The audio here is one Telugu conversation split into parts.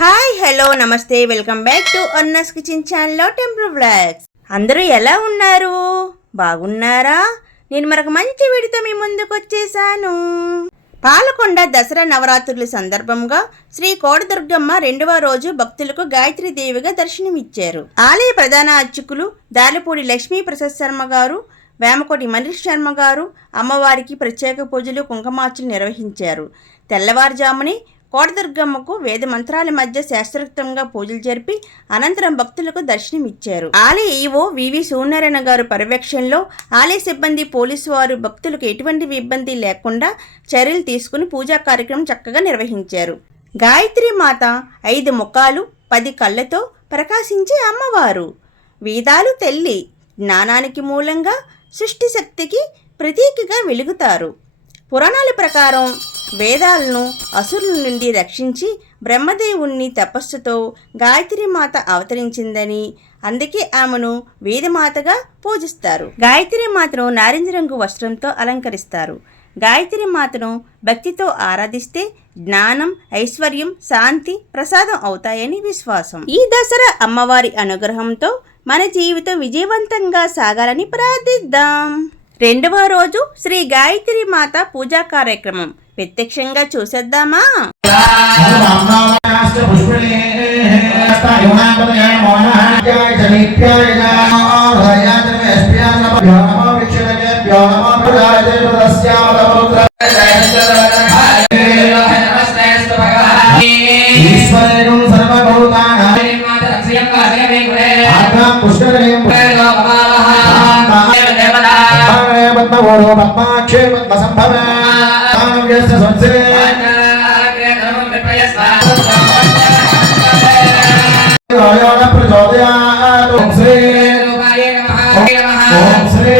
Hi hello namaste welcome back to Anna's kitchen ఛానల్లో టెంపుల్ బ్లాగ్స్ అందరూ ఎలా ఉన్నారు? బాగున్నారా? నేను మరొక మంచి వీడితో మీ ముందుకు వచ్చేసాను. పాలకొండ దసరా నవరాత్రుల సందర్భంగా శ్రీ కోడదుర్గమ్మ రెండవ రోజు భక్తులకు గాయత్రి దేవిగా దర్శనమిచ్చారు. ఆలయ ప్రధాన అర్చకులు దారిపూడి లక్ష్మీ ప్రసాద్ శర్మ గారు వేమకోటి మనీష్ శర్మ గారు అమ్మవారికి ప్రత్యేక పూజలు కుంకుమార్చలు నిర్వహించారు. తెల్లవారుజాముని కోటదుర్గమ్మకు వేద మంత్రాల మధ్య శాస్త్రోక్తంగా పూజలు జరిపి అనంతరం భక్తులకు దర్శనమిచ్చారు. ఆలయ ఈవో వివి సూర్యనారాయణ గారు పర్యవేక్షణలో ఆలయ సిబ్బంది పోలీసు వారు భక్తులకు ఎటువంటి ఇబ్బంది లేకుండా చర్యలు తీసుకుని పూజా కార్యక్రమం చక్కగా నిర్వహించారు. గాయత్రి మాత ఐదు ముఖాలు పది కళ్ళతో ప్రకాశించే అమ్మవారు. వేదాలు తెల్లి జ్ఞానానికి మూలంగా సృష్టి శక్తికి ప్రతీకగా వెలుగుతారు. పురాణాల ప్రకారం వేదాలను అసురుల నుండి రక్షించి బ్రహ్మదేవుణ్ణి తపస్సుతో గాయత్రి మాత అవతరించిందని అందుకే ఆమెను వేదమాతగా పూజిస్తారు. గాయత్రి మాతను నారింజ రంగు వస్త్రంతో అలంకరిస్తారు. గాయత్రి మాతను భక్తితో ఆరాధిస్తే జ్ఞానం ఐశ్వర్యం శాంతి ప్రసాదం అవుతాయని విశ్వాసం. ఈ దసరా అమ్మవారి అనుగ్రహంతో మన జీవితం విజయవంతంగా సాగాలని ప్రార్థిద్దాం. రెండవ రోజు శ్రీ గాయత్రి మాత పూజా కార్యక్రమం. ప్రత్యక్షంగా చూసేద్దామా? ఈశ్వరేణం సర్వభూతానాం ఆత్మా పుష్కరణీయం పద్మవోరో పద్మాక్షే పద్మసంభవ మానవ్యస్య సంసే ప్రచోదయాత్. ఓం శ్రీ. ఓం శ్రీ.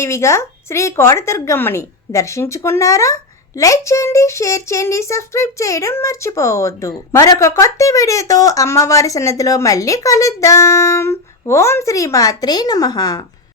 దేవిగా శ్రీ కోడదుర్గమ్మని దర్శించుకున్నారా? లైక్ చేయండి షేర్ చేయండి సబ్స్క్రైబ్ చేయడం మర్చిపోవద్దు. మరొక కొత్త వీడియోతో అమ్మవారి సన్నతిలో మళ్ళీ కలుద్దాం. ఓం శ్రీ మాత్రే నమః.